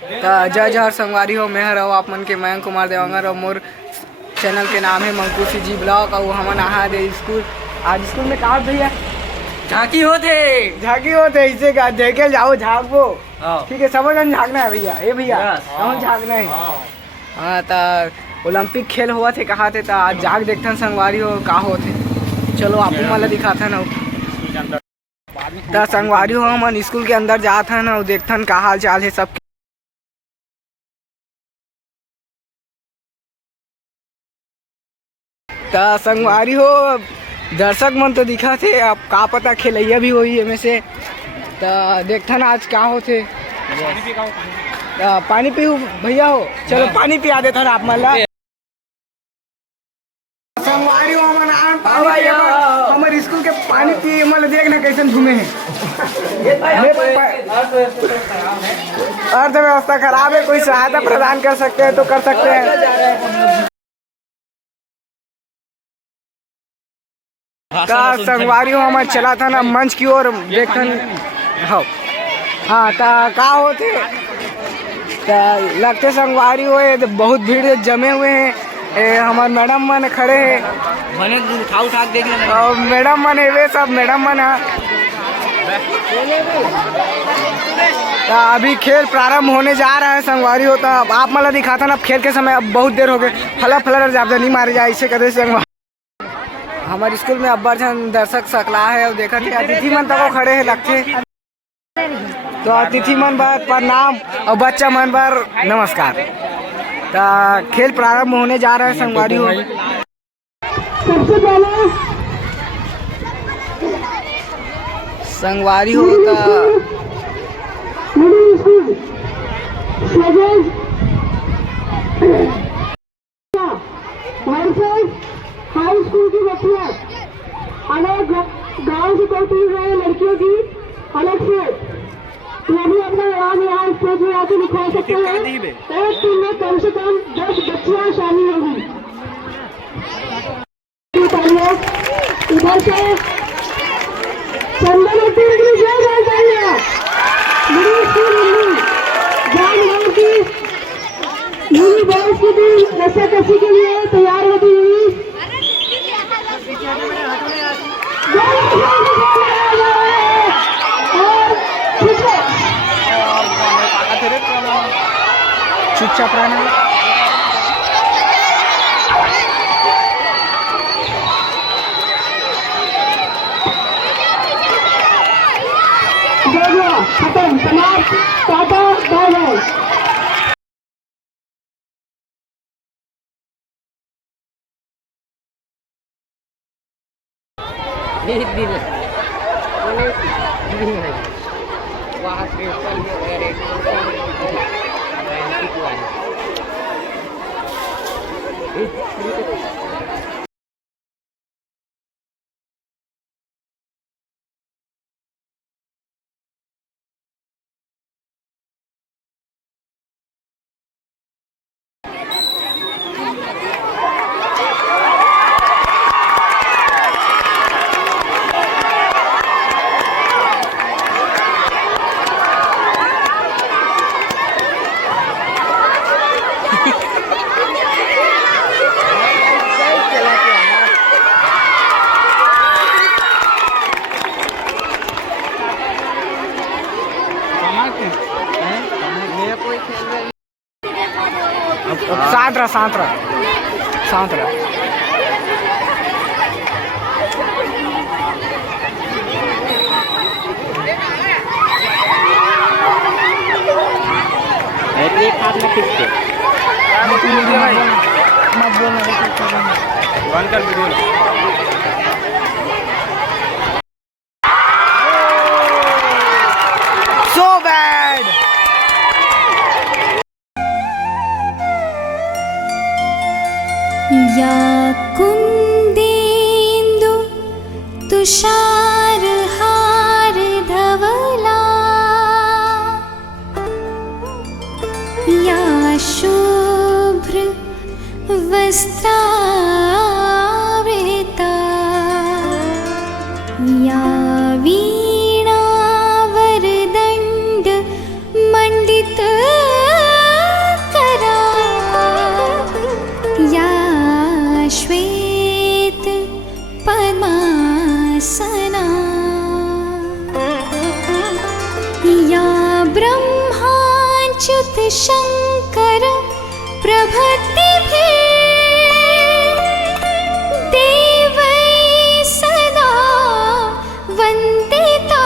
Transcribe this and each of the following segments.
तो जय जहर संगवारी हो, मैं रहो आप मन के मयंक कुमार देवांगर और मोर चैनल के नाम है मंकूसी जी ब्लॉग। और हमन आहा दे स्कूल, आज स्कूल में कहा भैया झांकी होते इसे देखे जाओ झाँको। ठीक है, समझ झाँकना है भैया, ये भैया हम झाँकना है। हाँ तो ओलंपिक खेल हुआ थे कहा थे, तो आज जाग देखथन संगवारी हो का होते। चलो आपको मला दिखाता ना। तो संगवारी हो हम स्कूल के अंदर जात हन और देखथन का हाल चाल है सब। तो संगवारी हो दर्शक मन तो दिखा थे, अब का पता खेलैया भी होई एमे से। तो देखथन आज का होते। पानी पी भैया हो, चलो पानी पिया देथन आप मन ला। संगवारी हो हमारे स्कूल के पानी पिए मतलब देखना कैसे घूमे हैं। अर्थव्यवस्था खराब है, कोई सहायता प्रदान कर सकते हैं तो कर सकते हैं। संगवारी हो हमारे चला था ना मंच की ओर देखन। हाँ तो का होते लगते संगवारी हो बहुत भीड़ जमे हुए हैं। हमारे मैडम मन खड़े हैं, और मैडम मन है वे सब मैडम मन है। तो अभी खेल प्रारंभ होने जा रहा है संगवारी हो। तो आप मला दिखाता ना, अब खेल के समय अब बहुत देर हो गए, फला जाबदा नहीं मारे जाए इसे कदे संगवारी। हमारे स्कूल में अब्बर जन दर्शक सकला है और देखा थे अतिथि मन तक खड़े हैं लगते। तो अतिथि मन पर प्रणाम और बच्चा मन पर नमस्कार। तो खेल प्रारंभ होने जा रहा है संगवारी हो। सबसे पहले संगवारी हो हाई स्कूल की बच्चियाँ अलग गाँव से कोई टीम रहे लड़कियों की अलग से, तो अभी अपना नाम यहाँ स्टेज में आके लिखवा सकते हैं। एक टीम में कम से कम 10 बच्चियाँ शामिल होगी। इधर से चंदन टीम की जय जानकारियाँ मिडिल स्कूल हिंदी जान की यूनी बॉयज की टीम रस्साकशी के लिए तैयार होती हुई। चुपचाप रहना। खत्म, समाप्त, टाटा बाय बाय। शांत रह। एक हाथ में खींच मत बोलना बंद कर वीडियो। So bad. या कुन्देन्दु तुषारहार धवला या शुभ्र वस्त्रावृता या वीणा वरदण्ड मंडित अच्युत शंकर प्रभृति देवै सदा वंदिता।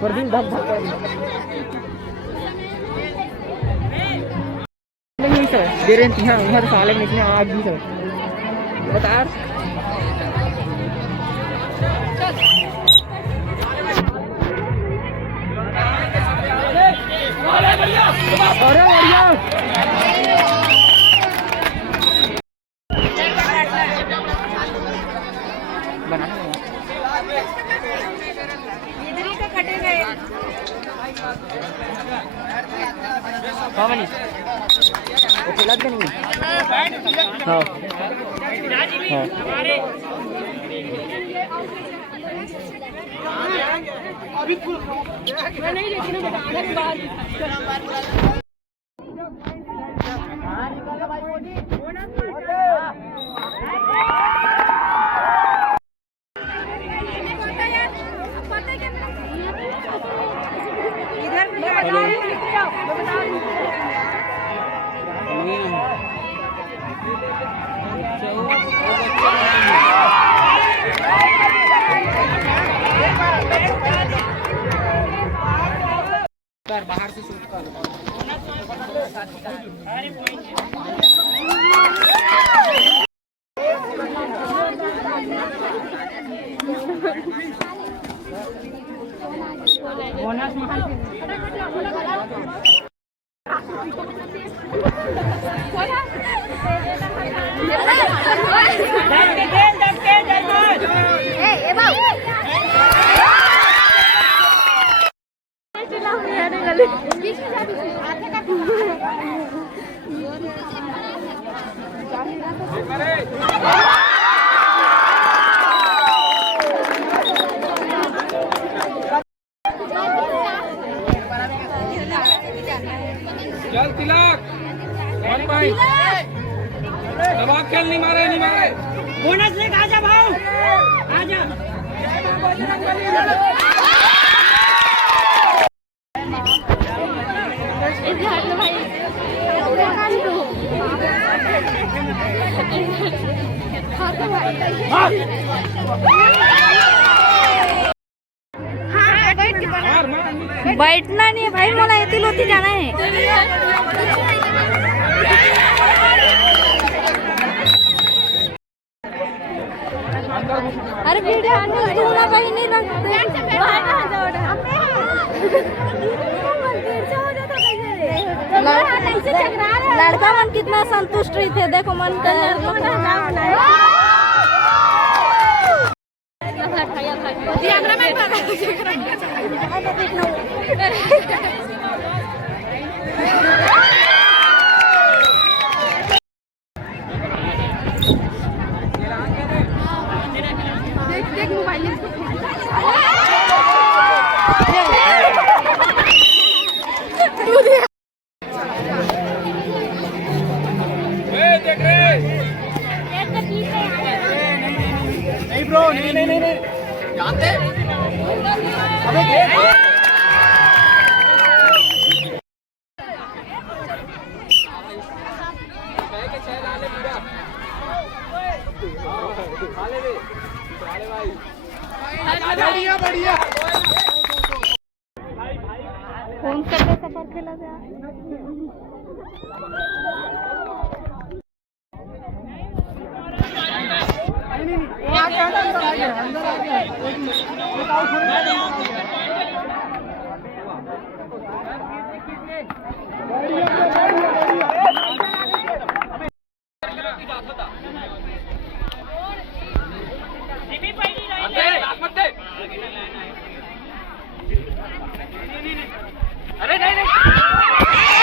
परदीन धक धक नहीं सर दे रहे हैं यहाँ साले में इतने आग भी सर बता अरे बढ़िया हाँ मनीष वो खिला के नहीं हाँ मैं नहीं देखी ना बेटा आने के बाद बाहर से शूट कर चल तिलक वन पॉइंट दबाव खेल नहीं मारे बोनस लेके आजा भाऊ आजा बैठना नहीं है भाई मला येतील होती जाना है अरे वीडियो आने दूना भाई नहीं रखते लड़का मन कितना संतुष्ट रही थे देखो मन देख मोबाइल देख रहे नहीं ब्रो नहीं जानते अबे बढ़िया बढ़िया फोन करके सफर खेला गया अंदर आ गया अरे नहीं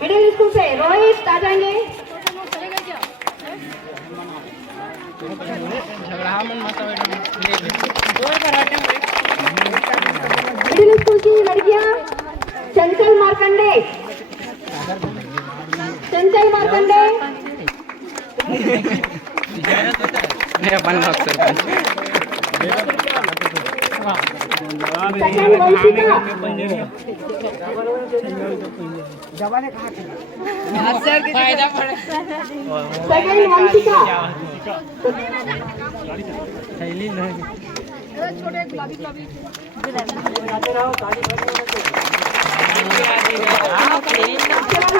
मिडिल स्कूल से रोहित आ जाएंगे। मिडिल स्कूल की लड़कियां चंचल मार्कंडे, चंचल मार्कंडे, सेकंड वंशिका, जवाने कहा second Vanshika,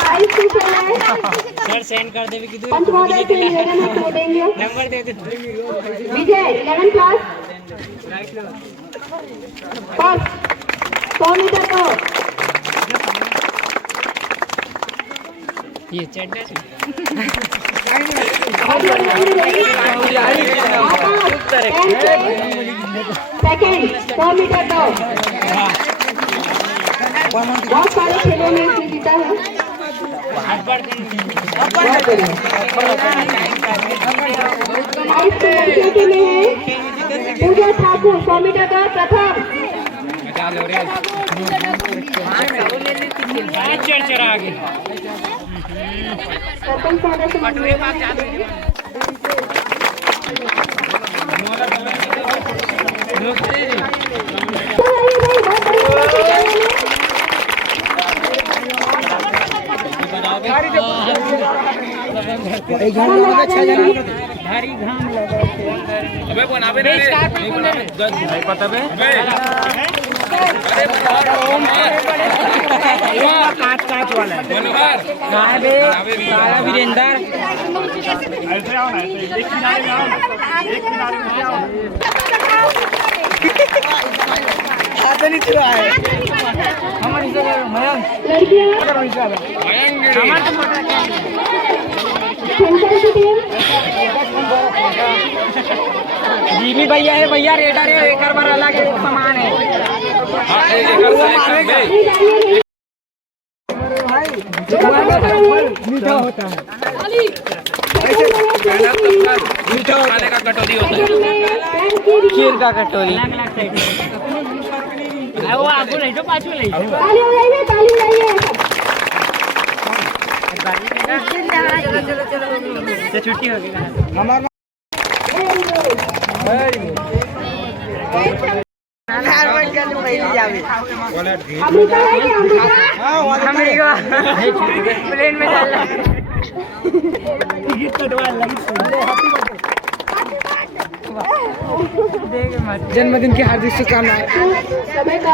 high school sir send कर देवे कि पंच महोदय से निवेदन है छोड़ेंगे। नंबर दे दे। विजय 11 क्लास फर्स्ट 100 मीटर को ये चड्डा सेकेंड 100 मीटर को बहुत सारे खेलों में इसने जीता है। हाई स्कूल के में है पूजा ठाकुर 100 मीटर का प्रथम। चढ़ आगे सरपंच महोदय से भारी घाम लगा अबे बनावे रे भाई पता बे अरे काट वाला है मनोहर कहां बे सारा वीरेंद्र ऐसे आओ ना एक किनारे में आओ एक किनारे में आओ हाथ नहीं छुआ है हमारी जगह मयंक लड़कियां हमारा सेंटर की टीम जीवी भैया है भैया रेडर है एक बार अलग सामान है मीठा होता है मीठा खाने का कटोरी होता है खीर का कटोरी वो आगू नहीं तो पाछू नहीं ताली बजाइए ताली बजाइए छुट्टी हो गई हमारा अमृता है क्या अमृता प्लेन में डाल जन्मदिन की हार्दिक शुभकामनाएं। समय का